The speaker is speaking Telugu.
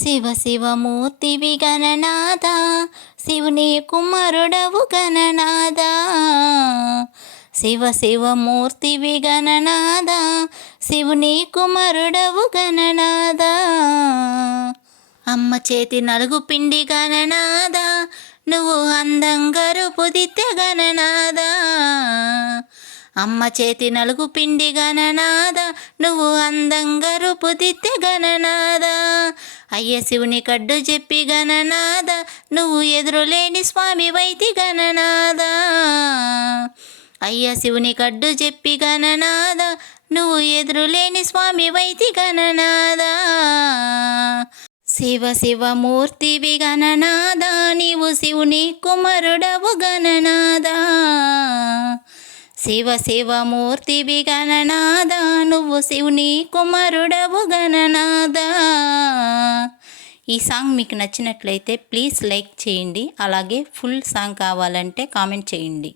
శివ శివమూర్తివి గణనాథ, శివుని కుమారుడవు గణనాథ. శివ శివమూర్తివి గణనాథ, శివుని కుమారుడవు గణనాథ. అమ్మ చేతి నలుగు పిండి గణనాథ, నువ్వు అందంగా రూపుదిద్దే గణనాథ. అమ్మ చేతి నలుగు పిండి గణనాథ, నువ్వు అందంగా రూపుదిద్దే గణనాథ. అయ్య శివుని కడ్డు చెప్పి గణనాథ, నువ్వు ఎదురులేని స్వామి వైతి గణనాథ. అయ్య శివుని కడ్డు చెప్పి గణనాథ, నువ్వు ఎదురులేని స్వామి వైతి గణనాథ. శివ శివమూర్తివి గణనాథ, నీవు శివుని కుమారుడవు గణనాథ. శివ శివమూర్తివి గణనాథ, నువ్వు శివుని కుమారుడవు గణనాథ. ఈ సాంగ్ మీకు నచ్చినట్లయితే ప్లీజ్ లైక్ చేయండి. అలాగే ఫుల్ సాంగ్ కావాలంటే కామెంట్ చేయండి.